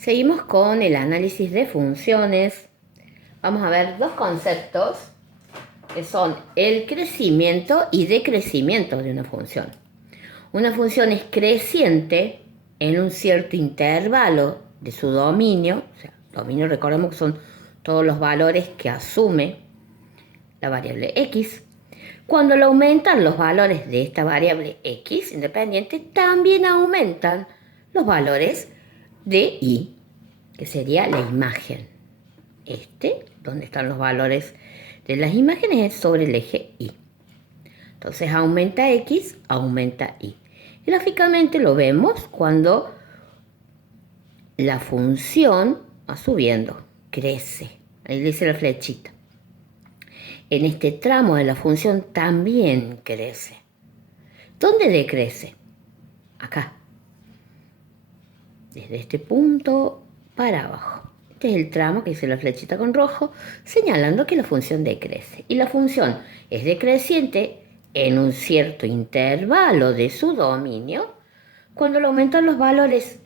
Seguimos con el análisis de funciones. Vamos a ver dos conceptos que son el crecimiento y decrecimiento de una función. Una función es creciente en un cierto intervalo de su dominio. O sea, dominio, recordemos que son todos los valores que asume la variable x. Cuando le aumentan los valores de esta variable x independiente, también aumentan los valores de y, que sería la imagen. Donde están los valores de las imágenes, es sobre el eje y. Entonces aumenta x, aumenta y. Gráficamente lo vemos cuando la función va subiendo, crece. Ahí dice la flechita. En este tramo de la función también crece. ¿Dónde decrece? Acá. Desde este punto para abajo. Este es el tramo que dice la flechita con rojo, señalando que la función decrece. Y la función es decreciente en un cierto intervalo de su dominio cuando le aumentan los valores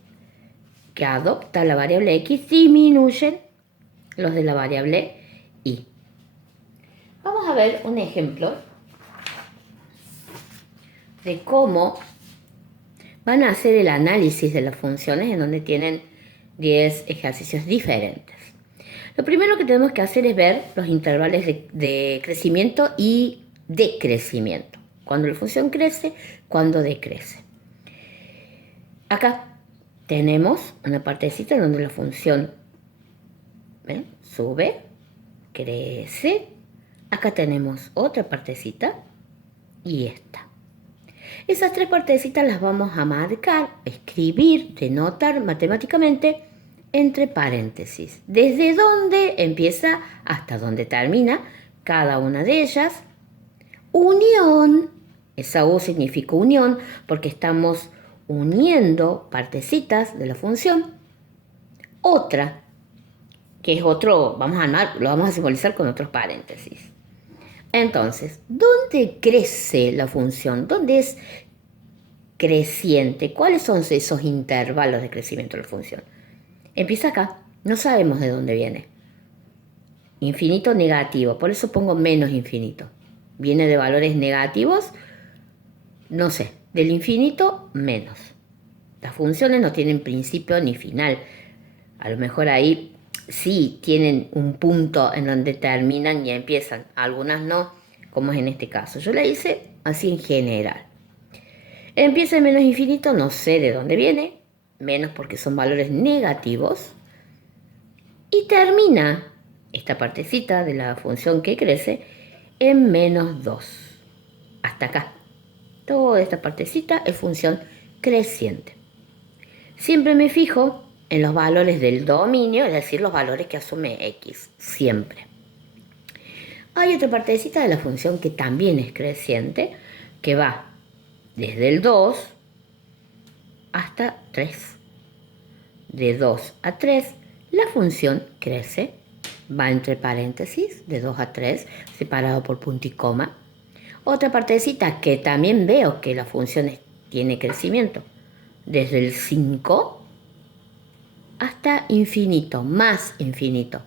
que adopta la variable x, disminuyen los de la variable y. Vamos a ver un ejemplo de cómo van a hacer el análisis de las funciones en donde tienen 10 ejercicios diferentes. Lo primero que tenemos que hacer es ver los intervalos de crecimiento y decrecimiento. Cuando la función crece, cuando decrece. Acá tenemos una partecita donde la función sube, crece. Acá tenemos otra partecita y esta. Esas tres partecitas las vamos a marcar, escribir, denotar matemáticamente entre paréntesis. Desde donde empieza hasta donde termina cada una de ellas. Unión, esa U significa unión porque estamos uniendo partecitas de la función. Otra, que es otro, lo vamos a simbolizar con otros paréntesis. Entonces, ¿dónde crece la función? ¿Dónde es creciente? ¿Cuáles son esos intervalos de crecimiento de la función? Empieza acá, no sabemos de dónde viene. Infinito negativo, por eso pongo menos infinito. Viene de valores negativos, no sé, del infinito menos. Las funciones no tienen principio ni final. A lo mejor ahí sí tienen un punto en donde terminan y empiezan, algunas no, como es en este caso. Yo la hice así en general. Empieza en menos infinito, no sé de dónde viene, menos porque son valores negativos, y termina esta partecita de la función que crece en menos 2. Hasta acá. Toda esta partecita es función creciente. Siempre me fijo en los valores del dominio, es decir, los valores que asume x, siempre. Hay otra partecita de la función que también es creciente, que va desde el 2 hasta 3. De 2 a 3, la función crece, va entre paréntesis, de 2 a 3, separado por punto y coma. Otra partecita que también veo que la función tiene crecimiento, desde el 5 hasta infinito, más infinito.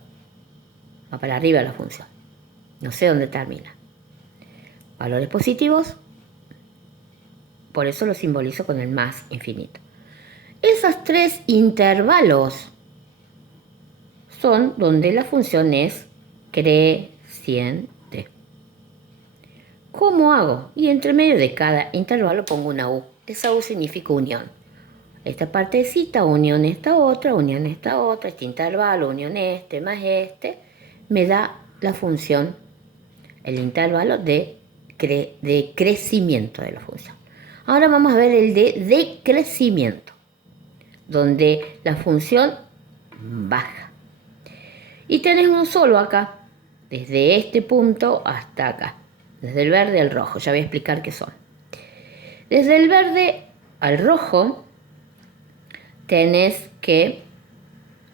Va para arriba la función. No sé dónde termina. Valores positivos, por eso lo simbolizo con el más infinito. Esos tres intervalos son donde la función es creciente. ¿Cómo hago? Y entre medio de cada intervalo pongo una U. Esa U significa unión. Esta partecita, unión esta otra, unión esta otra, este intervalo, unión este más este, me da la función, el intervalo de crecimiento de la función. Ahora vamos a ver el de decrecimiento, donde la función baja. Y tenés uno solo acá, desde este punto hasta acá, desde el verde al rojo, ya voy a explicar qué son. Desde el verde al rojo tenés que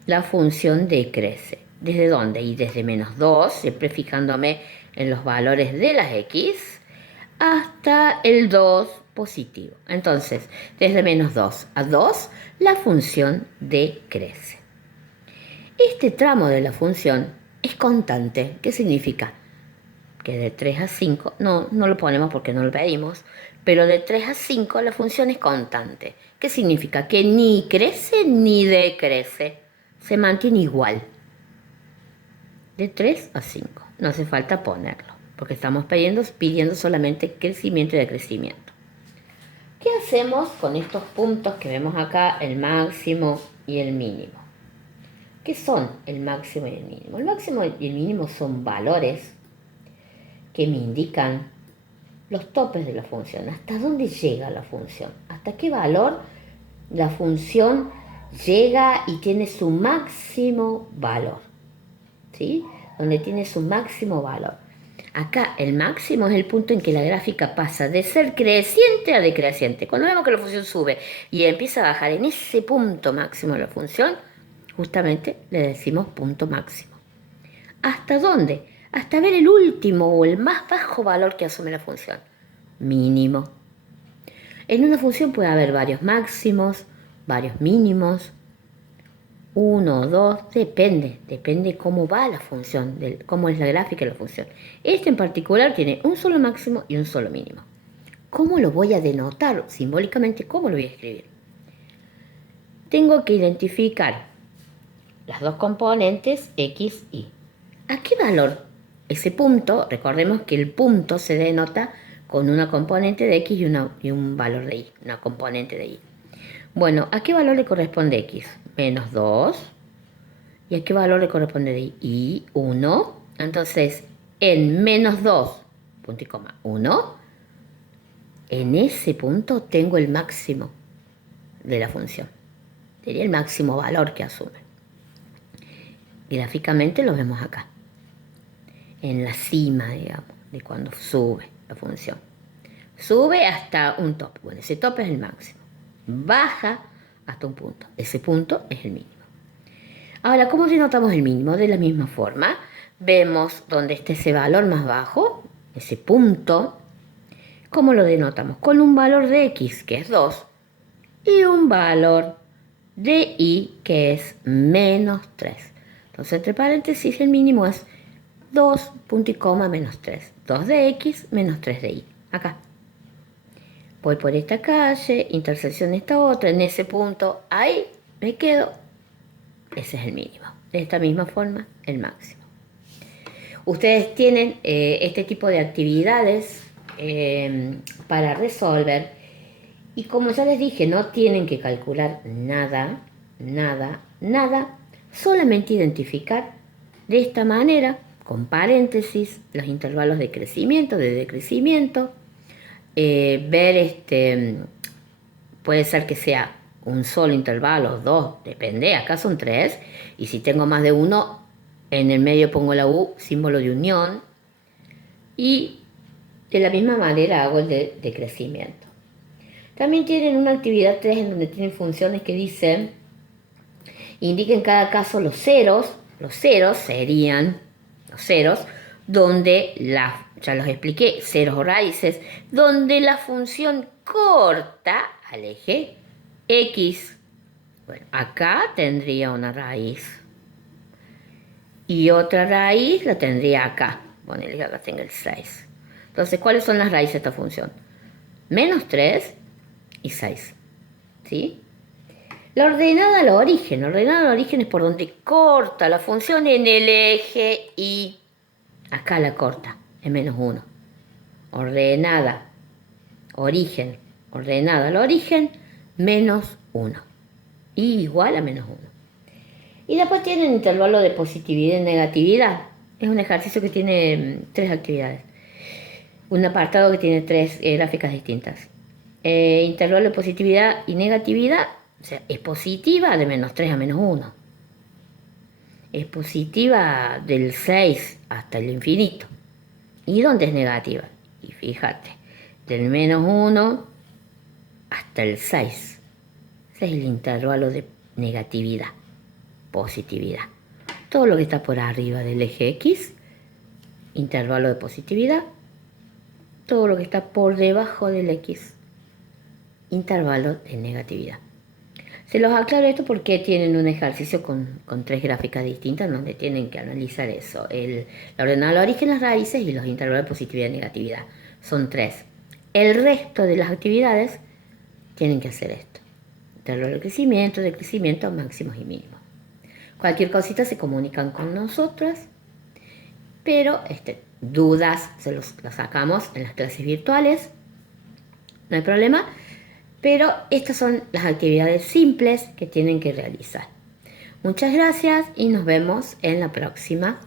la función decrece. ¿Desde dónde? Y desde menos 2, siempre fijándome en los valores de las x, hasta el 2 positivo. Entonces, desde menos 2 a 2, la función decrece. Este tramo de la función es constante. ¿Qué significa? Que de 3 a 5, no lo ponemos porque no lo pedimos, pero de 3 a 5 la función es constante. ¿Qué significa? Que ni crece ni decrece, se mantiene igual. De 3 a 5, no hace falta ponerlo, porque estamos pidiendo solamente crecimiento y decrecimiento. ¿Qué hacemos con estos puntos que vemos acá, el máximo y el mínimo? ¿Qué son el máximo y el mínimo? El máximo y el mínimo son valores que me indican los topes de la función, hasta dónde llega la función, hasta qué valor la función llega y tiene su máximo valor, ¿sí? Donde tiene su máximo valor. Acá el máximo es el punto en que la gráfica pasa de ser creciente a decreciente. Cuando vemos que la función sube y empieza a bajar en ese punto máximo de la función, justamente le decimos punto máximo. ¿Hasta dónde? Hasta ver el último o el más bajo valor que asume la función. Mínimo. En una función puede haber varios máximos, varios mínimos, uno o dos, depende cómo va la función, cómo es la gráfica de la función. Este en particular tiene un solo máximo y un solo mínimo. ¿Cómo lo voy a denotar simbólicamente? ¿Cómo lo voy a escribir? Tengo que identificar las dos componentes X, Y. ¿A qué valor? Ese punto, recordemos que el punto se denota con una componente de X y un valor de Y, una componente de Y. Bueno, ¿a qué valor le corresponde X? Menos 2. ¿Y a qué valor le corresponde de Y? 1. Entonces, en menos 2, punto y coma, 1, en ese punto tengo el máximo de la función. Sería el máximo valor que asume. Gráficamente lo vemos acá, en la cima, digamos, de cuando sube la función. Sube hasta un tope. Bueno, ese tope es el máximo. Baja hasta un punto. Ese punto es el mínimo. Ahora, ¿cómo denotamos el mínimo? De la misma forma, vemos donde esté ese valor más bajo, ese punto. ¿Cómo lo denotamos? Con un valor de X, que es 2, y un valor de Y, que es menos 3. Entonces, entre paréntesis, el mínimo es 2, punto y coma, menos 3. 2 de X, menos 3 de Y. Acá. Voy por esta calle, intersección esta otra, en ese punto, ahí me quedo. Ese es el mínimo. De esta misma forma, el máximo. Ustedes tienen este tipo de actividades para resolver y como ya les dije, no tienen que calcular nada, solamente identificar de esta manera, con paréntesis, los intervalos de crecimiento, de decrecimiento, ver puede ser que sea un solo intervalo, dos, depende, acá son tres, y si tengo más de uno, en el medio pongo la U, símbolo de unión, y de la misma manera hago el de crecimiento. También tienen una actividad 3 en donde tienen funciones que dicen, indica en cada caso los ceros serían los ceros, donde ya los expliqué, ceros o raíces, donde la función corta al eje X. Bueno, acá tendría una raíz. Y otra raíz la tendría acá. Ponele que acá tenga el 6. Entonces, ¿cuáles son las raíces de esta función? Menos 3 y 6. ¿Sí? La ordenada al origen. La ordenada al origen es por donde corta la función en el eje Y. Acá la corta, en menos 1. Ordenada, origen, ordenada al origen, menos 1. Y igual a menos 1. Y después tienen intervalo de positividad y negatividad. Es un ejercicio que tiene 3 actividades. Un apartado que tiene 3 gráficas distintas. Intervalo de positividad y negatividad, o sea, es positiva de menos 3 a menos 1. Es positiva del 6 hasta el infinito. ¿Y dónde es negativa? Y fíjate, del menos 1 hasta el 6. Ese es el intervalo de negatividad, positividad. Todo lo que está por arriba del eje X, intervalo de positividad. Todo lo que está por debajo del X, intervalo de negatividad. Se los aclaro esto porque tienen un ejercicio con 3 gráficas distintas donde tienen que analizar eso. La ordenada del origen, las raíces y los intervalos de positividad y negatividad. Son 3. El resto de las actividades tienen que hacer esto. Intervalo de crecimiento, máximos y mínimos. Cualquier cosita se comunican con nosotras, pero dudas las sacamos en las clases virtuales, no hay problema. Pero estas son las actividades simples que tienen que realizar. Muchas gracias y nos vemos en la próxima.